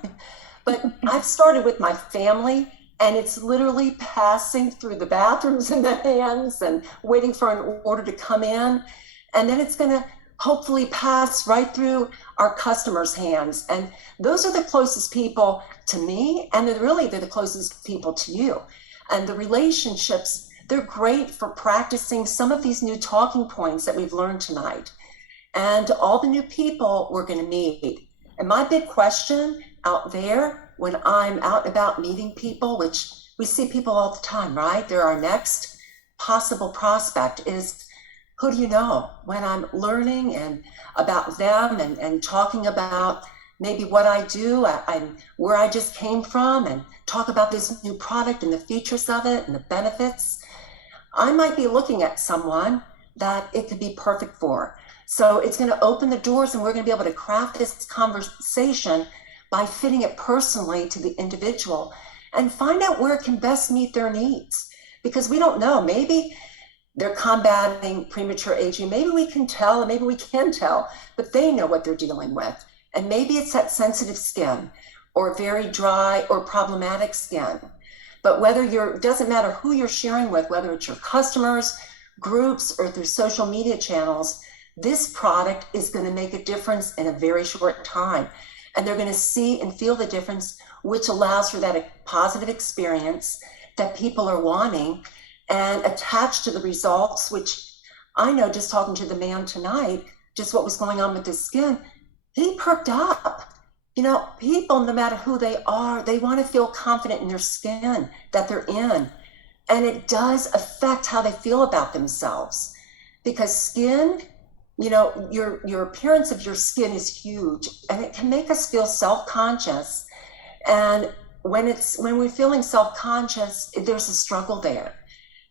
But I've started with my family, and it's literally passing through the bathrooms in the hands and waiting for an order to come in. And then it's going to hopefully pass right through our customers' hands. And those are the closest people to me, and they're the closest people to you. And the relationships, they're great for practicing some of these new talking points that we've learned tonight. And all the new people we're going to meet. And my big question out there when I'm out and about meeting people, which we see people all the time, right? They're our next possible prospect, is who do you know? When I'm learning and about them and talking about maybe what I do and where I just came from, and talk about this new product and the features of it and the benefits, I might be looking at someone that it could be perfect for. So it's going to open the doors, and we're going to be able to craft this conversation by fitting it personally to the individual and find out where it can best meet their needs. Because we don't know, maybe they're combating premature aging. Maybe we can tell, and maybe we can tell, but they know what they're dealing with. And maybe it's that sensitive skin or very dry or problematic skin. But it doesn't matter who you're sharing with, whether it's your customers, groups, or through social media channels, this product is going to make a difference in a very short time. And they're going to see and feel the difference, which allows for that positive experience that people are wanting, and attached to the results, which I know just talking to the man tonight, just what was going on with his skin, he perked up. You know, people, no matter who they are, they want to feel confident in their skin that they're in. And it does affect how they feel about themselves, because skin, you know, your appearance of your skin is huge, and it can make us feel self-conscious. And when we're feeling self-conscious, there's a struggle there.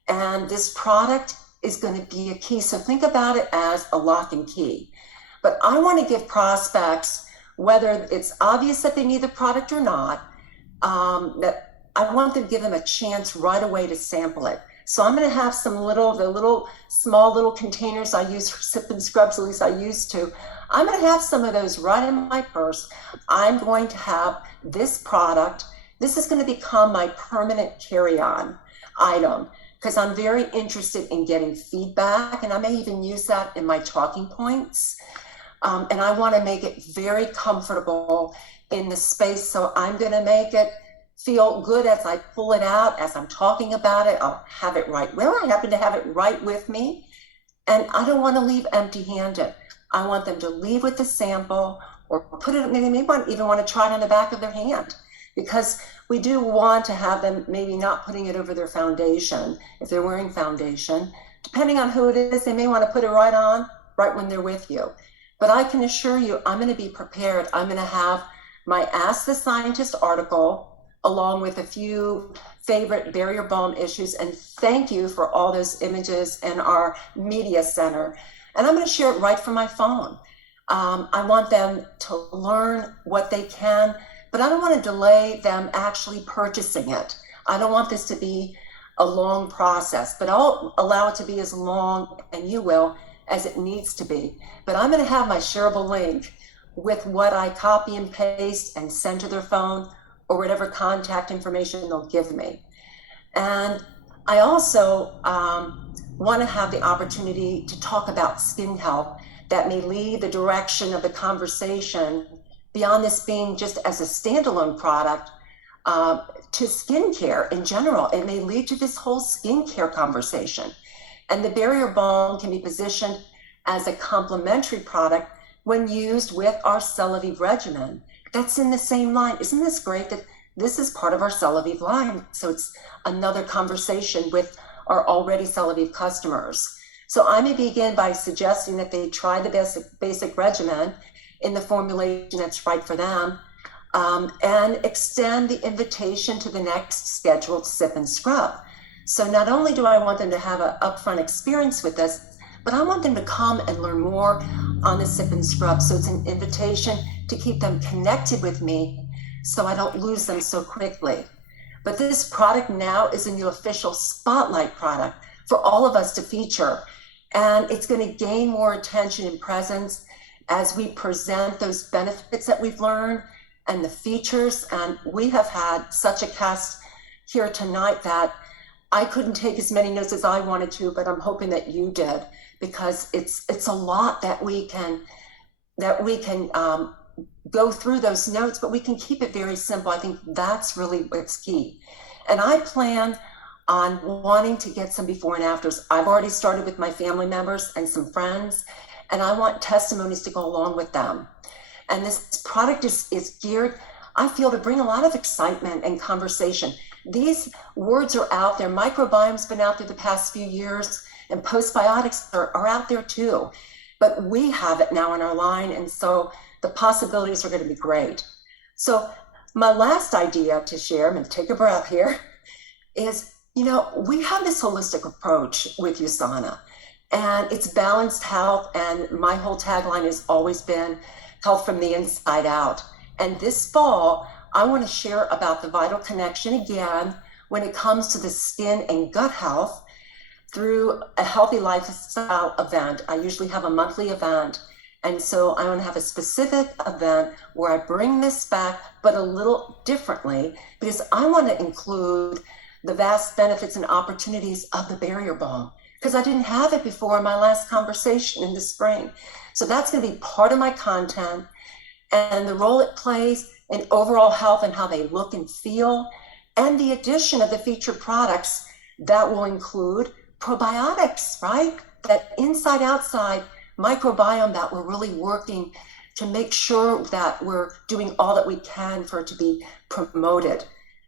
And this product is going to be a key. So think about it as a lock and key. But I want to give prospects, whether it's obvious that they need the product or not, that I want them to give them a chance right away to sample it. So I'm going to have the small little containers I use for sip and scrubs, at least I used to. I'm going to have some of those right in my purse. I'm going to have this product. This is going to become my permanent carry-on item, because I'm very interested in getting feedback, and I may even use that in my talking points. And I want to make it very comfortable in the space. So I'm going to make it feel good as I pull it out, as I'm talking about it. I'll have it right. Well, I happen to have it right with me. And I don't want to leave empty-handed. I want them to leave with the sample, or put it, maybe even want to try it on the back of their hand, because we do want to have them maybe not putting it over their foundation if they're wearing foundation. Depending on who it is, they may want to put it right on right when they're with you. But I can assure you, I'm going to be prepared. I'm going to have my Ask the Scientist article along with a few favorite barrier balm issues. And thank you for all those images in our media center. And I'm going to share it right from my phone. I want them to learn what they can, but I don't want to delay them actually purchasing it. I don't want this to be a long process, but I'll allow it to be as long, and you will, as it needs to be. But I'm going to have my shareable link with what I copy and paste and send to their phone, or whatever contact information they'll give me. And I also want to have the opportunity to talk about skin health that may lead the direction of the conversation beyond this being just as a standalone product to skincare in general. It may lead to this whole skincare conversation. And the barrier balm can be positioned as a complementary product when used with our Celavive regimen. That's in the same line. Isn't this great that this is part of our Celavive line? So it's another conversation with our already Celavive customers. So I may begin by suggesting that they try the basic regimen in the formulation that's right for them. and extend the invitation to the next scheduled sip and scrub. So not only do I want them to have an upfront experience with this, but I want them to come and learn more on the sip and scrub. So it's an invitation to keep them connected with me so I don't lose them so quickly. But this product now is a new official spotlight product for all of us to feature. And it's going to gain more attention and presence as we present those benefits that we've learned and the features. And we have had such a cast here tonight that I couldn't take as many notes as I wanted to, but I'm hoping that you did, because it's a lot that we can go through those notes, but we can keep it very simple. I think that's really what's key. And I plan on wanting to get some before and afters. I've already started with my family members and some friends, and I want testimonies to go along with them. And this product is geared, I feel, to bring a lot of excitement and conversation. These words are out there. Microbiome's been out there the past few years, and postbiotics are out there too. But we have it now in our line, and so the possibilities are going to be great. So my last idea to share, I'm going to take a breath here, is, we have this holistic approach with USANA, and it's balanced health, and my whole tagline has always been health from the inside out. And this fall, I want to share about the vital connection again when it comes to the skin and gut health through a healthy lifestyle event. I usually have a monthly event. And so I want to have a specific event where I bring this back, but a little differently, because I want to include the vast benefits and opportunities of the barrier balm, because I didn't have it before in my last conversation in the spring. So that's going to be part of my content, and the role it plays in overall health and how they look and feel, and the addition of the featured products that will include probiotics, right? That inside outside microbiome that we're really working to make sure that we're doing all that we can for it to be promoted.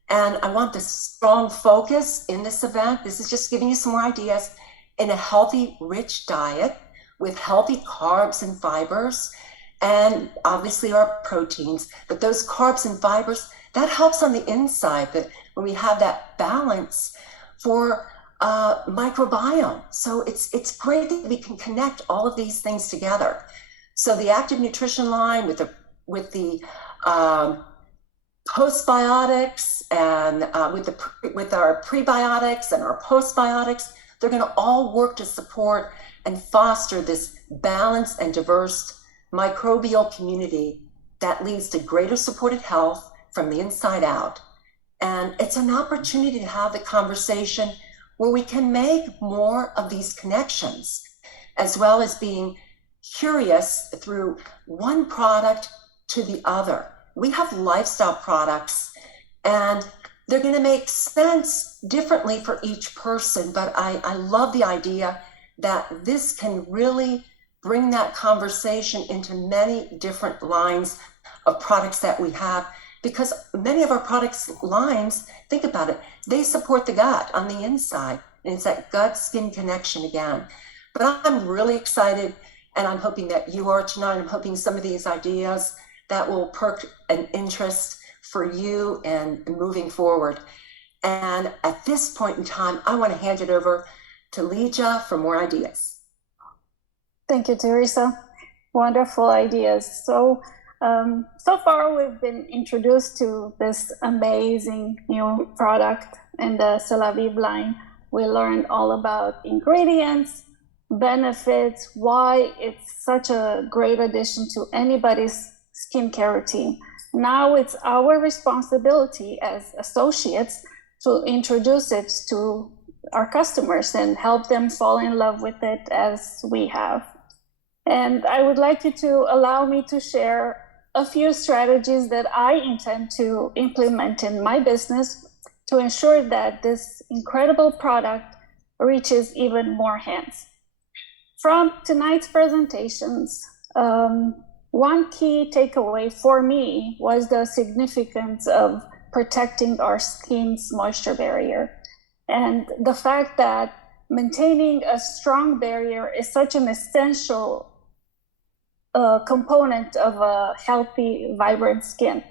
And I want this strong focus in this event. This is just giving you some more ideas in a healthy, rich diet with healthy carbs and fibers, and obviously our proteins. But those carbs and fibers, that helps on the inside, that when we have that balance for microbiome. So it's great that we can connect all of these things together. So the active nutrition line with the postbiotics and with our prebiotics and our postbiotics, they're going to all work to support and foster this balanced and diverse microbial community that leads to greater supported health from the inside out. And it's an opportunity to have the conversation where we can make more of these connections, as well as being curious through one product to the other. We have lifestyle products, and they're going to make sense differently for each person, but I love the idea that this can really bring that conversation into many different lines of products that we have, because many of our products lines, think about it, they support the gut on the inside, and it's that gut-skin connection again. But I'm really excited, and I'm hoping that you are tonight. I'm hoping some of these ideas that will perk an interest for you and moving forward. And at this point in time, I want to hand it over to Lija for more ideas. Thank you, Teresa. Wonderful ideas. So far we've been introduced to this amazing new product in the Celavive line. We learned all about ingredients, benefits, why it's such a great addition to anybody's skincare routine. Now it's our responsibility as associates to introduce it to our customers and help them fall in love with it as we have. And I would like you to allow me to share a few strategies that I intend to implement in my business to ensure that this incredible product reaches even more hands. From tonight's presentations, one key takeaway for me was the significance of protecting our skin's moisture barrier, and the fact that maintaining a strong barrier is such an essential component of a healthy, vibrant skin.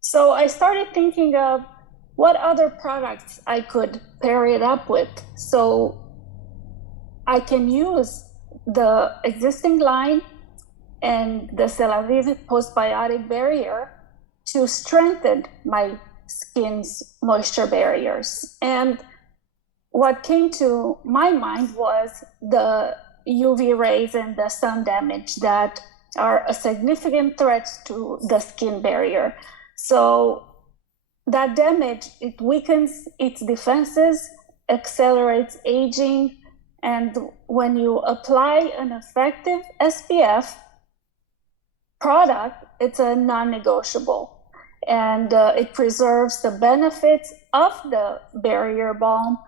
So I started thinking of what other products I could pair it up with. So I can use the existing line and the Celavive postbiotic barrier to strengthen my skin's moisture barriers. And what came to my mind was the UV rays and the sun damage that are a significant threat to the skin barrier. So that damage, it weakens its defenses, accelerates aging, and when you apply an effective SPF product, it's a non-negotiable. And it preserves the benefits of the barrier balm.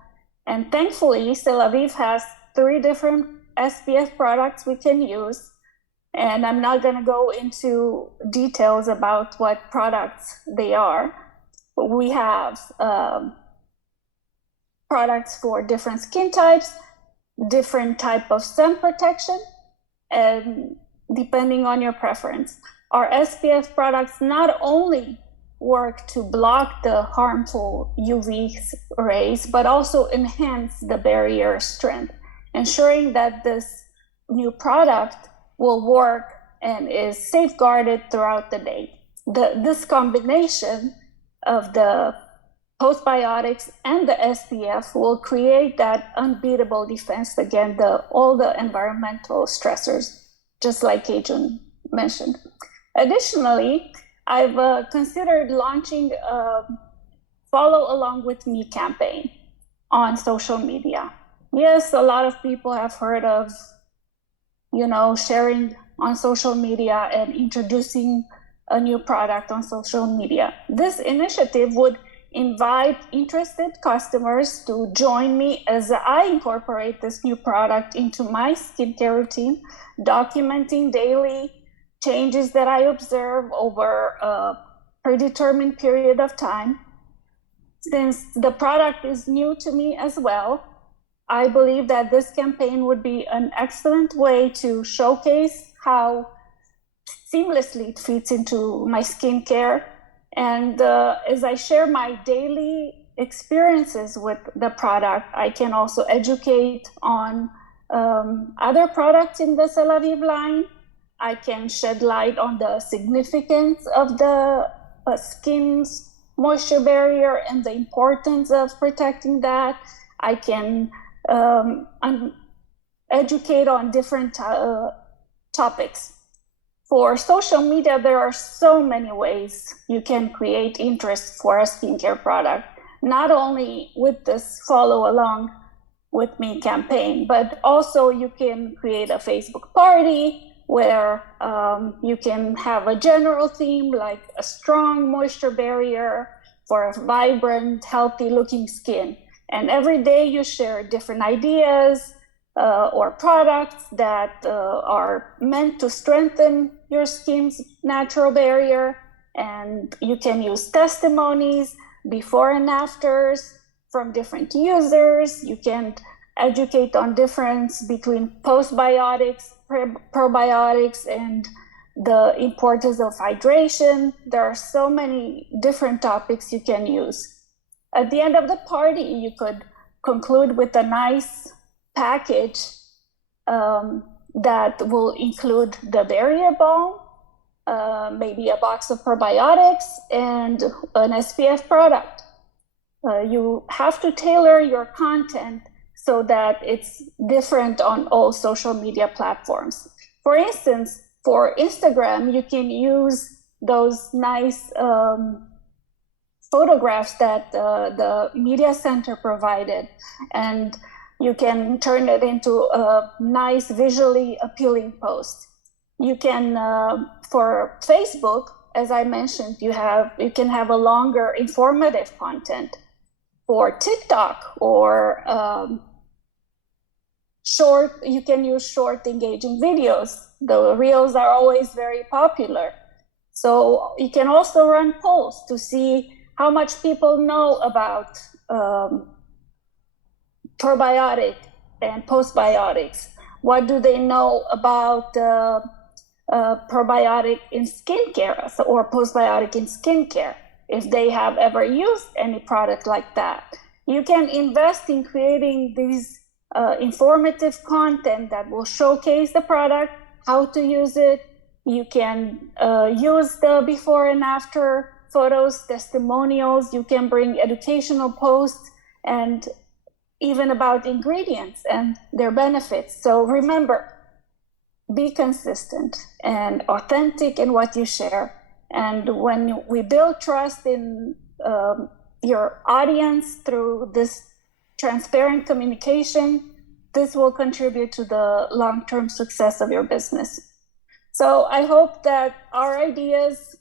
And thankfully, Celavive has 3 different SPF products we can use. And I'm not going to go into details about what products they are. But we have products for different skin types, different type of sun protection, and depending on your preference. Our SPF products not only work to block the harmful UV rays, but also enhance the barrier strength, ensuring that this new product will work and is safeguarded throughout the day. This combination of the postbiotics and the SPF will create that unbeatable defense against all the environmental stressors, just like Cajun mentioned. Additionally, I've considered launching a Follow Along With Me campaign on social media. Yes, a lot of people have heard of, sharing on social media and introducing a new product on social media. This initiative would invite interested customers to join me as I incorporate this new product into my skincare routine, documenting daily changes that I observe over a predetermined period of time. Since the product is new to me as well, I believe that this campaign would be an excellent way to showcase how seamlessly it fits into my skincare. And as I share my daily experiences with the product, I can also educate on other products in the Celavive line. I can shed light on the significance of the skin's moisture barrier and the importance of protecting that. I can educate on different topics. For social media, there are so many ways you can create interest for a skincare product, not only with this Follow Along With Me campaign, but also you can create a Facebook party where you can have a general theme like a strong moisture barrier for a vibrant, healthy looking skin. And every day you share different ideas or products that are meant to strengthen your skin's natural barrier. And you can use testimonies, before and afters from different users. You can educate on difference between postbiotics, probiotics, and the importance of hydration. There are so many different topics you can use. At the end of the party, you could conclude with a nice package that will include the barrier balm, maybe a box of probiotics, and an SPF product. You have to tailor your content so that it's different on all social media platforms. For instance, for Instagram, you can use those nice photographs that the media center provided, and you can turn it into a nice visually appealing post. You can, for Facebook, as I mentioned, you can have a longer informative content. For TikTok or you can use short engaging videos. The reels are always very popular. So you can also run polls to see how much people know about probiotic and postbiotics. What do they know about probiotic in skincare or postbiotic in skincare, if they have ever used any product like that. You can invest in creating these informative content that will showcase the product, how to use it. You can use the before and after photos, testimonials. You can bring educational posts and even about ingredients and their benefits. So remember, be consistent and authentic in what you share. And when we build trust in your audience through this transparent communication, this will contribute to the long-term success of your business. So I hope that our ideas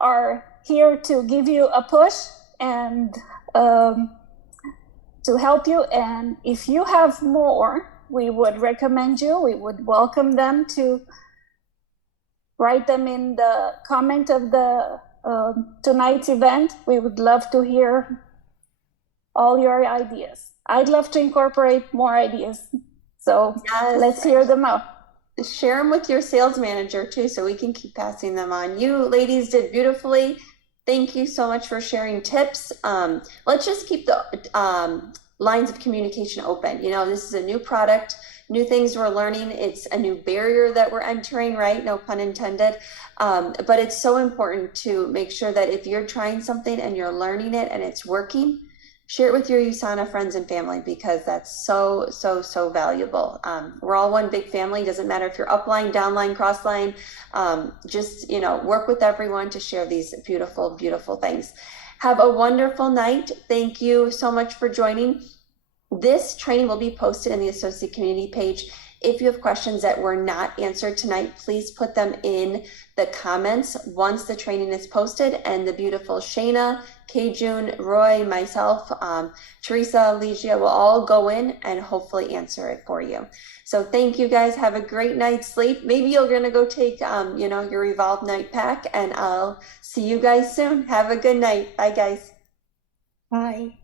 are here to give you a push and to help you. And if you have more, we would recommend you, we would welcome them to write them in the comment of the tonight's event. We would love to hear all your ideas. I'd love to incorporate more ideas. So yes, let's hear them out. Share them with your sales manager too, so we can keep passing them on. You ladies did beautifully. Thank you so much for sharing tips. Let's just keep the lines of communication open. You know, this is a new product, new things we're learning. It's a new barrier that we're entering, right? No pun intended. But it's so important to make sure that if you're trying something and you're learning it and it's working, share it with your USANA friends and family, because that's so, so, so valuable. We're all one big family. Doesn't matter if you're upline, downline, crossline. Just, you know, work with everyone to share these beautiful, beautiful things. Have a wonderful night. Thank you so much for joining. This training will be posted in the associate community page. If you have questions that were not answered tonight, please put them in the comments once the training is posted, and the beautiful Shayna, Kajun, Roy, myself, Teresa, Legia will all go in and hopefully answer it for you. So thank you guys. Have a great night's sleep. Maybe you're going to go take, you know, your Evolve night pack, and I'll see you guys soon. Have a good night. Bye, guys. Bye.